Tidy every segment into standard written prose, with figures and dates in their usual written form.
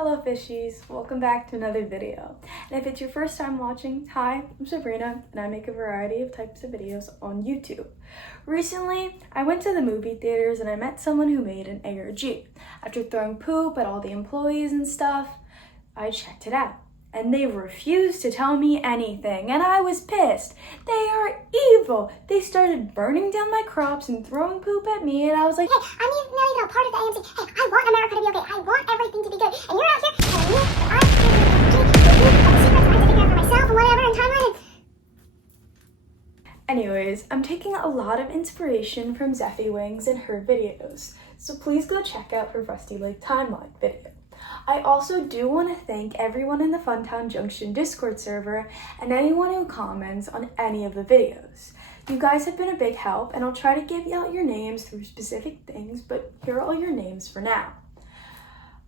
Hello fishies, welcome back to another video. And if it's your first time watching, hi, I'm Sabrina and I make a variety of types of videos on YouTube. Recently, I went to the movie theaters and I met someone who made an ARG. After throwing poop at all the employees and stuff, I checked it out. And they refused to tell me anything, and I was pissed. They are evil. They started burning down my crops and throwing poop at me, and I was like, hey, I'm not even a part of the AMC. Hey, I want America to be okay. I want everything to be good. And you're out here telling me that I have the secrets I have to figure out for myself and whatever and timeline. Anyways, I'm taking a lot of inspiration from Zeffy Wings and her videos, so please go check out her Rusty Lake timeline video. I also do want to thank everyone in the Funtown Junction Discord server and anyone who comments on any of the videos. You guys have been a big help, and I'll try to give out your names through specific things, but here are all your names for now.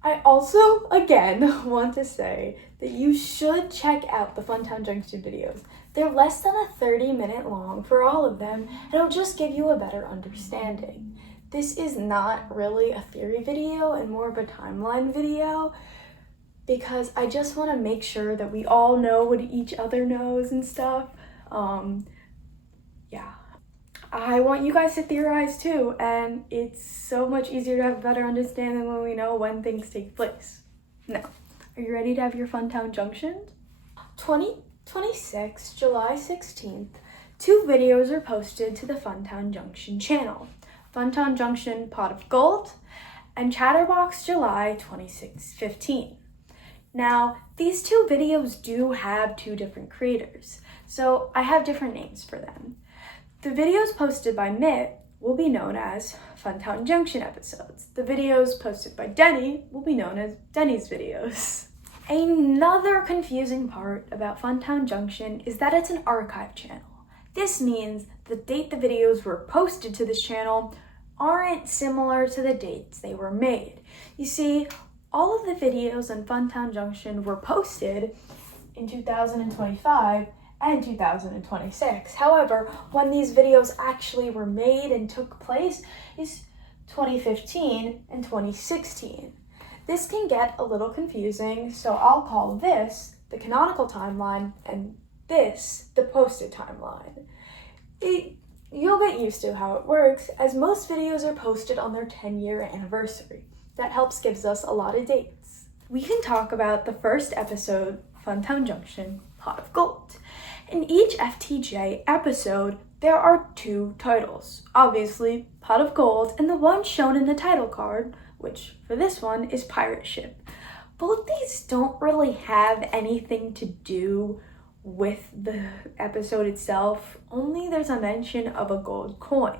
I also, again, want to say that you should check out the Funtown Junction videos. They're less than a 30-minute long for all of them, and it'll just give you a better understanding. This is not really a theory video and more of a timeline video because I just want to make sure that we all know what each other knows and stuff. Yeah. I want you guys to theorize too, and it's so much easier to have a better understanding when we know when things take place. Now, are you ready to have your Funtown Junction? 2026, July 16th, 2 videos are posted to the Funtown Junction channel. Funtown Junction Pot of Gold, and Chatterbox July 2015. Now, these 2 videos do have 2 different creators, so I have different names for them. The videos posted by Mitt will be known as Funtown Junction episodes. The videos posted by Denny will be known as Denny's videos. Another confusing part about Funtown Junction is that it's an archive channel. This means the date the videos were posted to this channel aren't similar to the dates they were made. You see, all of the videos on Funtown Junction were posted in 2025 and 2026. However, when these videos actually were made and took place is 2015 and 2016. This can get a little confusing, so I'll call this the canonical timeline and this the posted timeline. You'll get used to how it works, as most videos are posted on their 10-year anniversary. That helps gives us a lot of dates. We can talk about the first episode, Funtown Junction, Pot of Gold. In each FTJ episode, there are 2 titles. Obviously, Pot of Gold, and the one shown in the title card, which for this one is Pirate Ship. Both these don't really have anything to do with the episode itself, only there's a mention of a gold coin.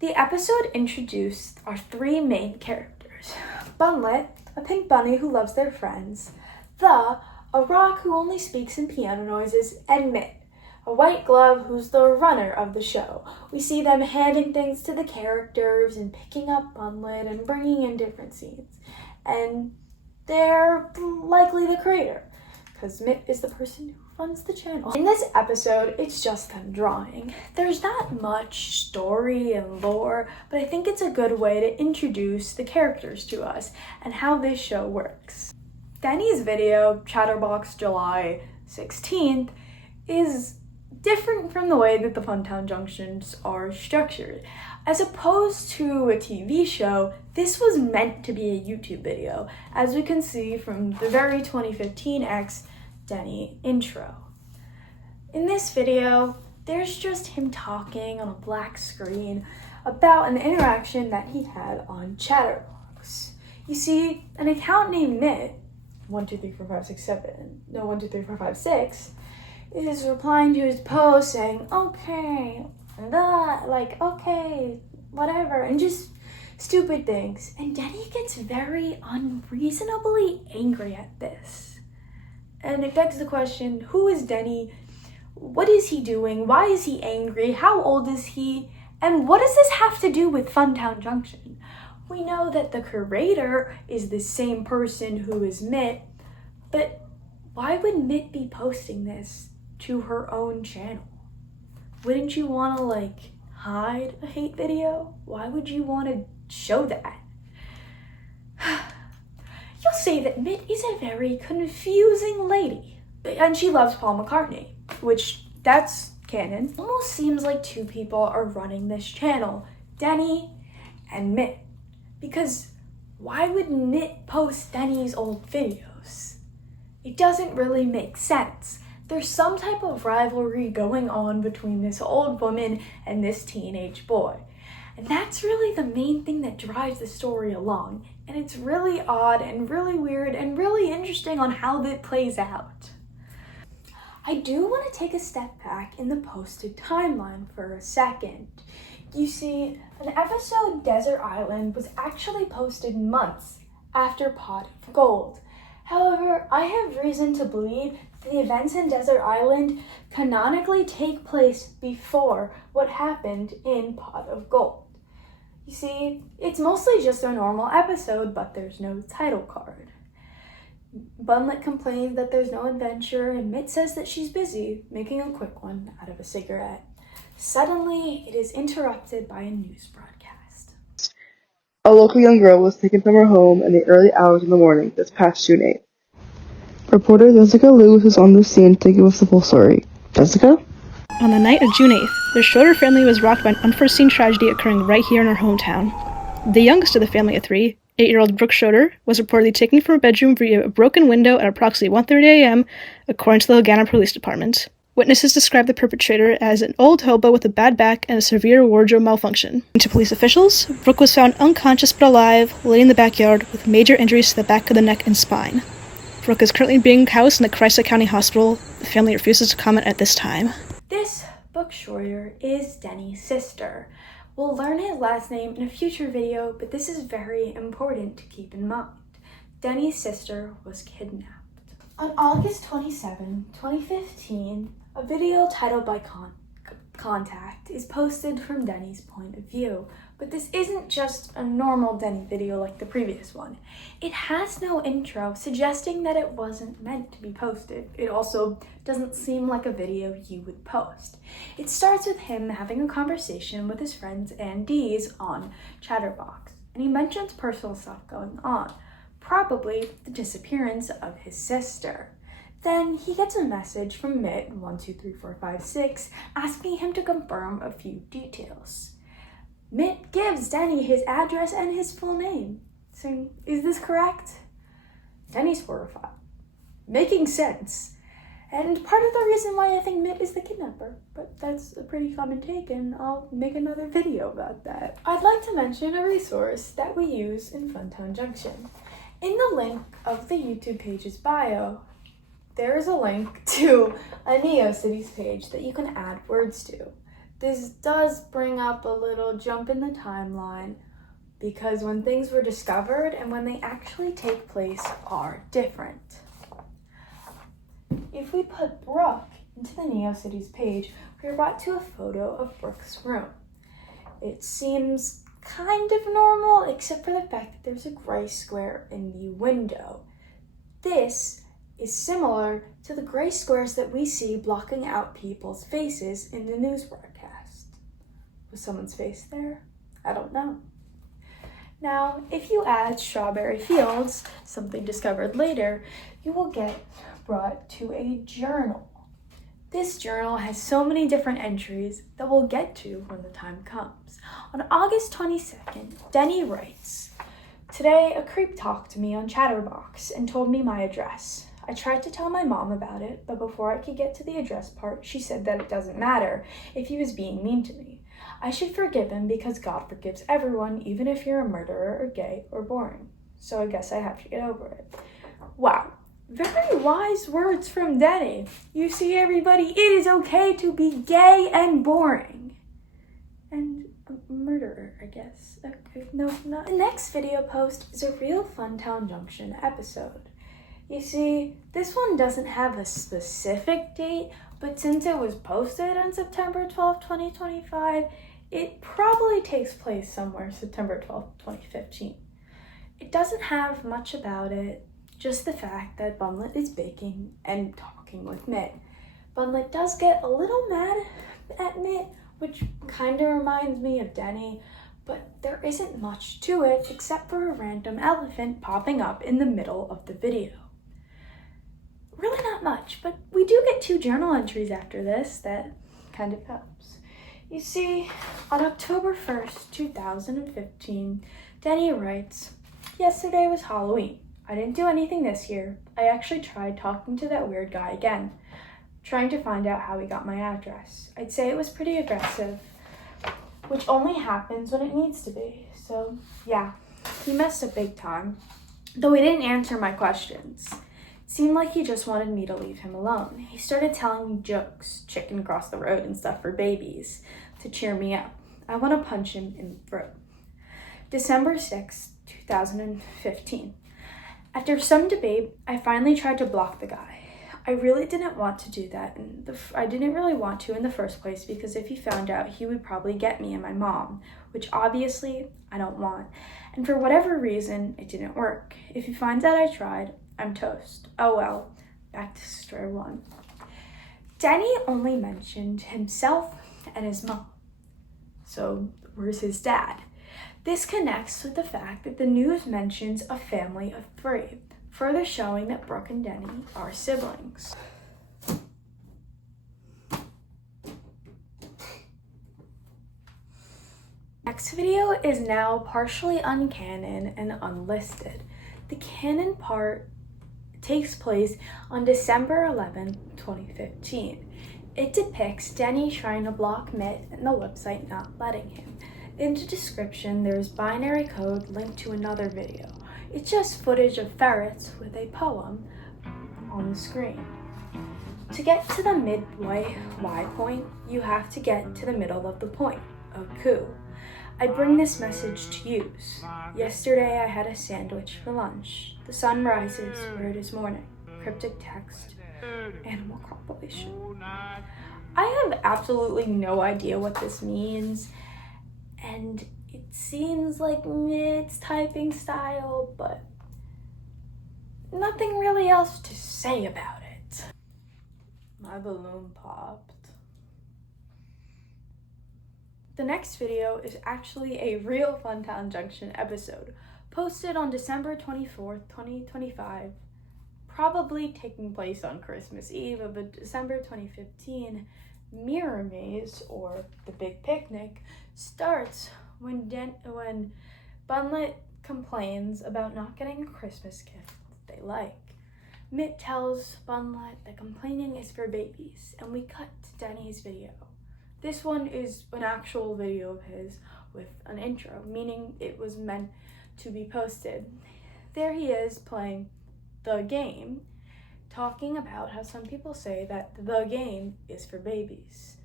The episode introduced our 3 main characters. Bunlet, a pink bunny who loves their friends, a rock who only speaks in piano noises, and Mitt, a white glove who's the runner of the show. We see them handing things to the characters and picking up Bunlet and bringing in different scenes. And they're likely the creator, because Mitt is the person who runs the channel. In this episode, it's just them drawing. There's not much story and lore, but I think it's a good way to introduce the characters to us and how this show works. Denny's video, Chatterbox July 16th, is different from the way that the Funtown Junctions are structured. As opposed to a TV show, this was meant to be a YouTube video, as we can see from the very 2015X Denny intro. In this video, there's just him talking on a black screen about an interaction that he had on Chatterbox. You see, an account named Mitt, 1234567, is replying to his post saying, okay, okay, whatever, and just stupid things. And Denny gets very unreasonably angry at this. And it begs the question, who is Denny? What is he doing? Why is he angry? How old is he? And what does this have to do with Funtown Junction? We know that the creator is the same person who is Mitt, but why would Mitt be posting this to her own channel? Wouldn't you want to hide a hate video? Why would you want to show that? you'll see that Mitt is a very confusing lady. And she loves Paul McCartney, which that's canon. It almost seems like two people are running this channel, Denny and Mitt. Because why would Mitt post Denny's old videos? It doesn't really make sense. There's some type of rivalry going on between this old woman and this teenage boy. And that's really the main thing that drives the story along. And it's really odd and really weird and really interesting on how that plays out. I do want to take a step back in the posted timeline for a second. You see, an episode, Desert Island, was actually posted months after Pot of Gold. However, I have reason to believe the events in Desert Island canonically take place before what happened in Pot of Gold. You see, it's mostly just a normal episode, but there's no title card. Bunlet complains that there's no adventure, and Mitt says that she's busy making a quick one out of a cigarette. Suddenly, it is interrupted by a news broadcast. A local young girl was taken from her home in the early hours of the morning this past June 8th. Reporter Jessica Lewis is on the scene to give us the full story. Jessica? On the night of June 8th, the Schroeder family was rocked by an unforeseen tragedy occurring right here in our hometown. The youngest of the family of three, 8-year-old Brooke Schroeder, was reportedly taken from her bedroom via a broken window at approximately 1:30 a.m., according to the Lagana Police Department. Witnesses described the perpetrator as an old hobo with a bad back and a severe wardrobe malfunction. To police officials, Brooke was found unconscious but alive, laying in the backyard with major injuries to the back of the neck and spine. Brooke is currently being housed in the Chrysler County Hospital. The family refuses to comment at this time. This Brooke Schroeder is Denny's sister. We'll learn his last name in a future video, but this is very important to keep in mind. Denny's sister was kidnapped. On August 27, 2015, a video titled by Contact is posted from Denny's point of view, but this isn't just a normal Denny video like the previous one. It has no intro, suggesting that it wasn't meant to be posted. It also doesn't seem like a video you would post. It starts with him having a conversation with his friends and Dee's on Chatterbox, and he mentions personal stuff going on, probably the disappearance of his sister. Then he gets a message from Mitt 123456 asking him to confirm a few details. Mitt gives Denny his address and his full name, saying, "Is this correct?" Denny's horrified, making sense. And part of the reason why I think Mitt is the kidnapper, but that's a pretty common take, and I'll make another video about that. I'd like to mention a resource that we use in Funtown Junction. In the link of the YouTube page's bio, there is a link to a NeoCities page that you can add words to. This does bring up a little jump in the timeline because when things were discovered and when they actually take place are different. If we put Brooke into the NeoCities page, we're brought to a photo of Brooke's room. It seems kind of normal except for the fact that there's a gray square in the window. This is similar to the gray squares that we see blocking out people's faces in the news broadcast. Was someone's face there? I don't know. Now, if you add Strawberry Fields, something discovered later, you will get brought to a journal. This journal has so many different entries that we'll get to when the time comes. On August 22nd, Denny writes, "Today, a creep talked to me on Chatterbox and told me my address. I tried to tell my mom about it, but before I could get to the address part, she said that it doesn't matter if he was being mean to me. I should forgive him because God forgives everyone, even if you're a murderer or gay or boring. So I guess I have to get over it." Wow, very wise words from Denny. You see, everybody, it is okay to be gay and boring. And a murderer, I guess. Okay, no, not. The next video post is a real Funtown Junction episode. You see, this one doesn't have a specific date, but since it was posted on September 12, 2025, it probably takes place somewhere September 12, 2015. It doesn't have much about it, just the fact that Bunlet is baking and talking with Mitt. Bunlet does get a little mad at Mitt, which kind of reminds me of Denny, but there isn't much to it except for a random elephant popping up in the middle of the video. Really not much, but we do get 2 journal entries after this that kind of helps. You see, on October 1st, 2015, Denny writes, "Yesterday was Halloween. I didn't do anything this year. I actually tried talking to that weird guy again, trying to find out how he got my address. I'd say it was pretty aggressive, which only happens when it needs to be. So yeah, he messed up big time, though he didn't answer my questions. It seemed like he just wanted me to leave him alone. He started telling me jokes, chicken across the road and stuff for babies, to cheer me up. I want to punch him in the throat." December 6th, 2015. After some debate, I finally tried to block the guy. I really didn't want to do that, and I didn't really want to in the first place because if he found out, he would probably get me and my mom, which obviously I don't want. And for whatever reason, it didn't work. If he finds out I tried, I'm toast. Oh well, back to square one. Denny only mentioned himself and his mom. So where's his dad? This connects with the fact that the news mentions a family of 3, further showing that Brooke and Denny are siblings. Next video is now partially uncanon and unlisted. The canon part takes place on December 11, 2015. It depicts Denny trying to block Mitt and the website not letting him. In the description, there's binary code linked to another video. It's just footage of ferrets with a poem on the screen. To get to the midway Y point, you have to get to the middle of the point, a coup. I bring this message to use. Yesterday I had a sandwich for lunch. The sun rises where it is morning. Cryptic text. Animal compilation. I have absolutely no idea what this means, and it seems like Mitt's typing style, but nothing really else to say about it. My balloon popped. The next video is actually a real Funtown Junction episode, posted on December 24th, 2025, probably taking place on Christmas Eve of the December 2015 Mirror Maze, or the Big Picnic, starts when Bunlet complains about not getting a Christmas gift they like. Mitt tells Bunlet that complaining is for babies, and we cut to Denny's video. This one is an actual video of his with an intro, meaning it was meant to be posted. There he is playing the game, talking about how some people say that the game is for babies.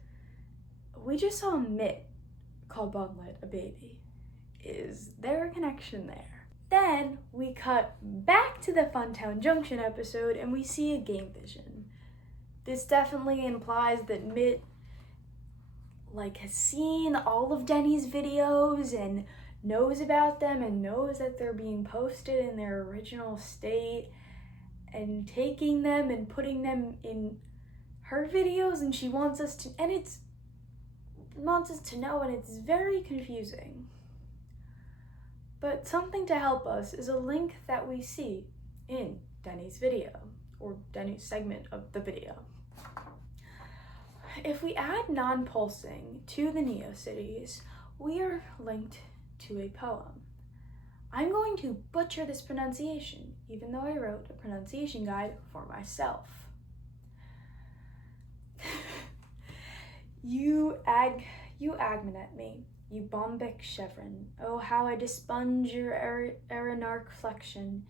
We just saw Mitt call Bunlet a baby. Is there a connection there? Then we cut back to the Funtown Junction episode and we see a game vision. This definitely implies that Mitt has seen all of Denny's videos and knows about them and knows that they're being posted in their original state and taking them and putting them in her videos, and she wants us to know, and it's very confusing. But something to help us is a link that we see in Denny's video, or Denny's segment of the video. If we add non-pulsing to the Neocities, we are linked to a poem. I'm going to butcher this pronunciation, even though I wrote a pronunciation guide for myself. You agmanet me, you bombic chevron. Oh, how I desponge your aeronarch flexion.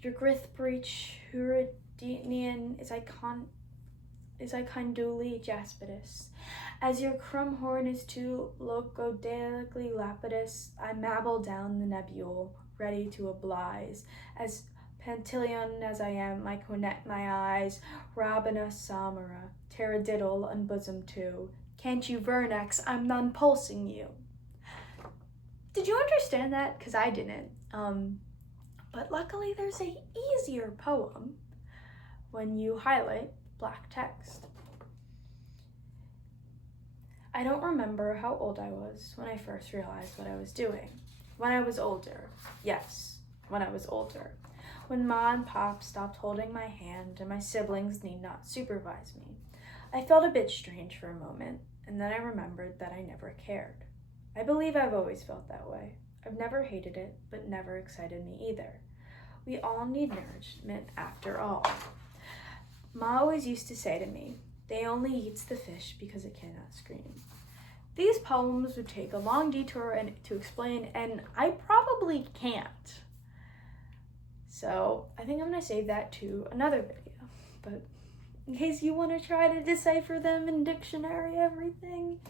Your grith breach, Huridinian is iconduli jaspidus. As your crumb horn is too locodalically lapidus, I mabble down the nebule, ready to oblige. As Pantilion as I am, I connect my eyes, Robina Samara, Teradiddle unbosom too. Can't you vernex, I'm non-pulsing you. Did you understand that? Because I didn't. But luckily there's a easier poem when you highlight black text. I don't remember how old I was when I first realized what I was doing. When I was older. Yes, when I was older. When Ma and Pop stopped holding my hand and my siblings need not supervise me. I felt a bit strange for a moment, and then I remembered that I never cared. I believe I've always felt that way. I've never hated it, but never excited me either. We all need nourishment after all. Ma always used to say to me, "They only eats the fish because it cannot scream." These poems would take a long detour to explain, and I probably can't. So I think I'm gonna save that to another video. But in case you want to try to decipher them in dictionary everything,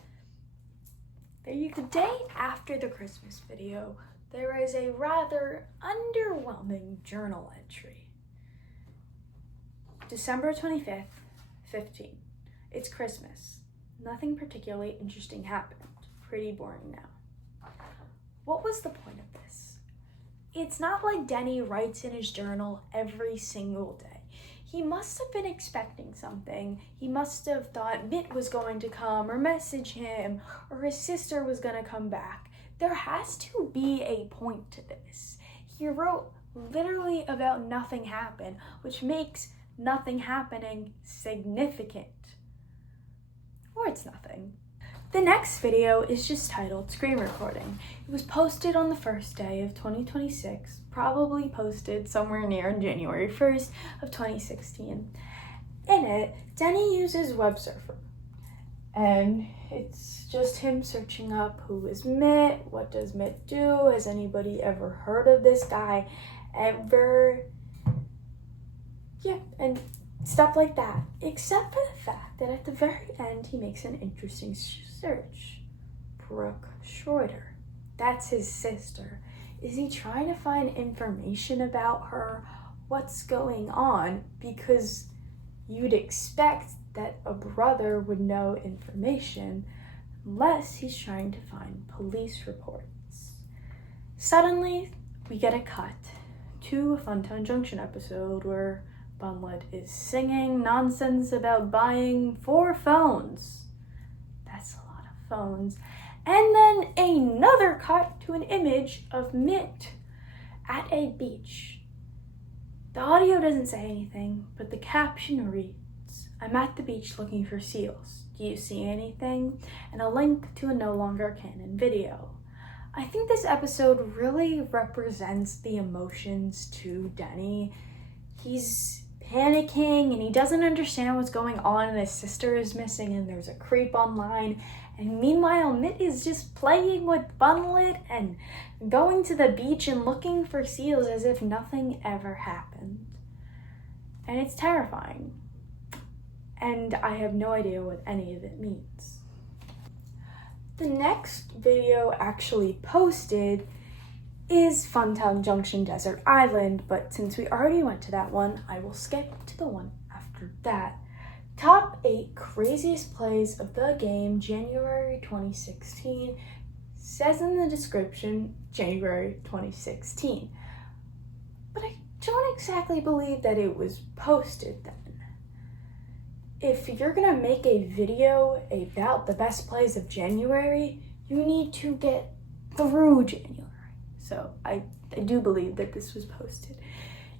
there you go. The day after the Christmas video, there is a rather underwhelming journal entry. December 25th, 15. It's Christmas. Nothing particularly interesting happened. Pretty boring now. What was the point of this? It's not like Denny writes in his journal every single day. He must have been expecting something. He must have thought Mitt was going to come or message him or his sister was going to come back. There has to be a point to this. He wrote literally about nothing happened, which makes nothing happening significant. Or it's nothing. The next video is just titled Screen Recording. It was posted on the first day of 2026, probably posted somewhere near January 1st of 2016. In it, Denny uses web surfer, and it's just him searching up who is Mitt, what does Mitt do, has anybody ever heard of this guy ever, and stuff like that, except for the fact that at the very end he makes an interesting search. Brooke Schroeder. That's his sister. Is he trying to find information about her? What's going on? Because you'd expect that a brother would know information unless he's trying to find police reports. Suddenly, we get a cut to a Funtown Junction episode where Bunlet is singing nonsense about buying 4 phones. That's a lot of phones. And then another cut to an image of Mitt at a beach. The audio doesn't say anything, but the caption reads, "I'm at the beach looking for seals. Do you see anything?" And a link to a no longer canon video. I think this episode really represents the emotions to Denny. He's panicking and he doesn't understand what's going on, and his sister is missing and there's a creep online, and meanwhile Mitt is just playing with Bunlet and going to the beach and looking for seals as if nothing ever happened. And it's terrifying, and I have no idea what any of it means. The next video actually posted is Funtown Junction Desert Island, but since we already went to that one, I will skip to the one after that. Top 8 craziest plays of the game, January 2016. Says in the description, January 2016. But I don't exactly believe that it was posted then. If you're gonna make a video about the best plays of January, you need to get through January. So I do believe that this was posted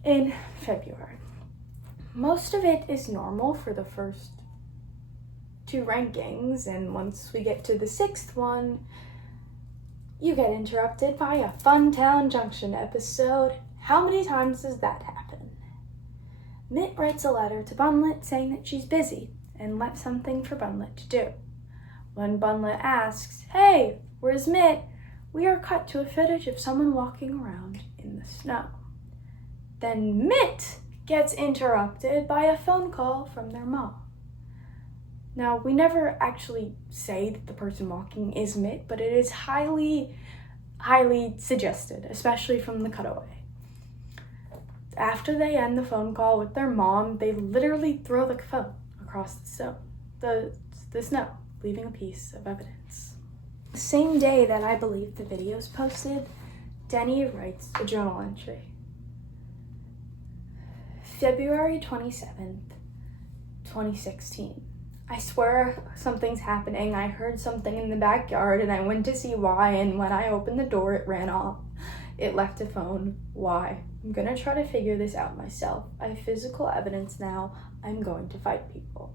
in February. Most of it is normal for the first 2 rankings, and once we get to the 6th one, you get interrupted by a Funtown Junction episode. How many times does that happen? Mitt writes a letter to Bunlet saying that she's busy and left something for Bunlet to do. When Bunlet asks, "Hey, where's Mitt?" we are cut to a footage of someone walking around in the snow. Then Mitt gets interrupted by a phone call from their mom. Now, we never actually say that the person walking is Mitt, but it is highly suggested, especially from the cutaway. After they end the phone call with their mom, they literally throw the phone across the snow, leaving a piece of evidence. The same day that I believe the video's posted, Denny writes a journal entry. February 27th, 2016. I swear something's happening. I heard something in the backyard and I went to see why, and when I opened the door, it ran off. It left a phone. Why? I'm gonna try to figure this out myself. I have physical evidence now. I'm going to fight people.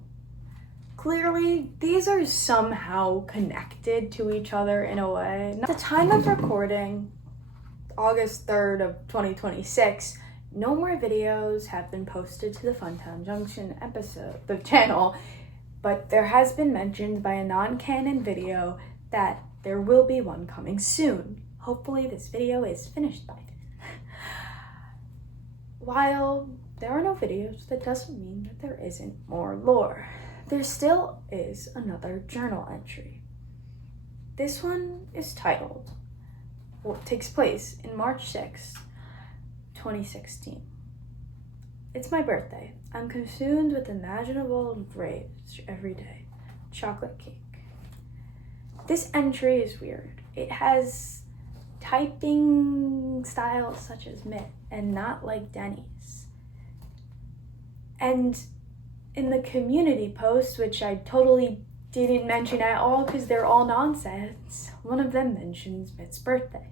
Clearly, these are somehow connected to each other in a way. At the time of recording, August 3rd of 2026, no more videos have been posted to the Funtown Junction the channel, but there has been mentioned by a non-canon video that there will be one coming soon. Hopefully this video is finished by then. While there are no videos, that doesn't mean that there isn't more lore. There still is another journal entry. This one is titled, what takes place in March 6th, 2016. It's my birthday. I'm consumed with imaginable rage every day. Chocolate cake. This entry is weird. It has typing styles such as Mitt and not like Denny's. And in the community post, which I totally didn't mention at all because they're all nonsense, one of them mentions Mitt's birthday.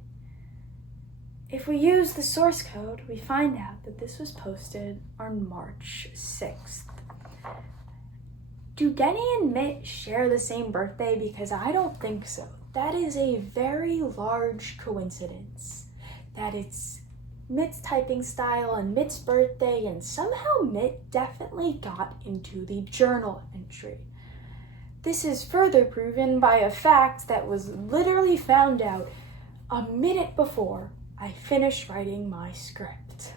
If we use the source code, we find out that this was posted on March 6th. Do Denny and Mitt share the same birthday? Because I don't think so. That is a very large coincidence. That it's Mitt's typing style and Mitt's birthday, and somehow Mitt definitely got into the journal entry. This is further proven by a fact that was literally found out a minute before I finished writing my script.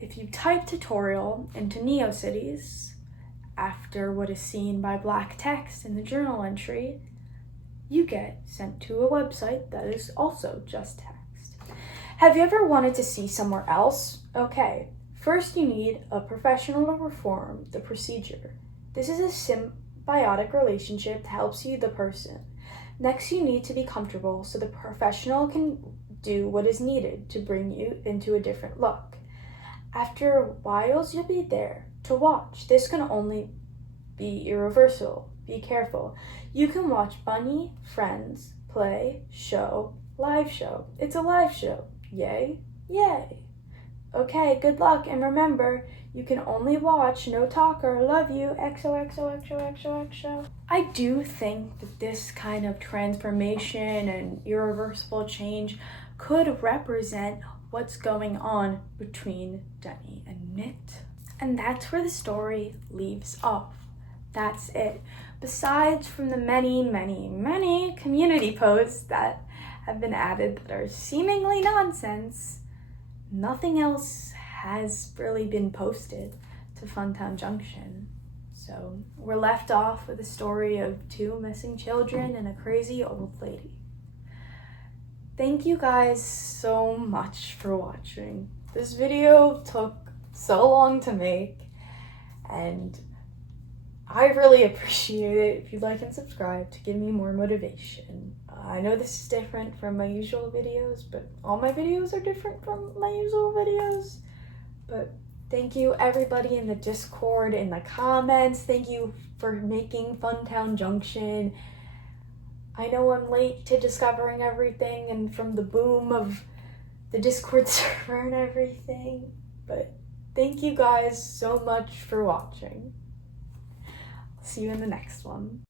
If you type tutorial into NeoCities after what is seen by black text in the journal entry, you get sent to a website that is also just text. Have you ever wanted to see somewhere else? Okay, first you need a professional to perform the procedure. This is a symbiotic relationship that helps you, the person. Next, you need to be comfortable so the professional can do what is needed to bring you into a different look. After a while, you'll be there to watch. This can only be irreversible. Be careful. You can watch Bunny, Friends, Play, Show, Live Show. It's a live show. Yay? Yay. Okay, good luck, and remember, you can only watch, no talker. Love you. XOXOXOXOXO. I do think that this kind of transformation and irreversible change could represent what's going on between Denny and Mitt. And that's where the story leaves off. That's it. Besides from the many, many, many community posts that have been added that are seemingly nonsense, nothing else has really been posted to Funtown Junction. So we're left off with a story of 2 missing children and a crazy old lady. Thank you guys so much for watching. This video took so long to make, and I really appreciate it if you like and subscribe to give me more motivation. I know this is different from my usual videos, but all my videos are different from my usual videos. But thank you everybody in the Discord, in the comments. Thank you for making Funtown Junction. I know I'm late to discovering everything and from the boom of the Discord server and everything, but thank you guys so much for watching. See you in the next one.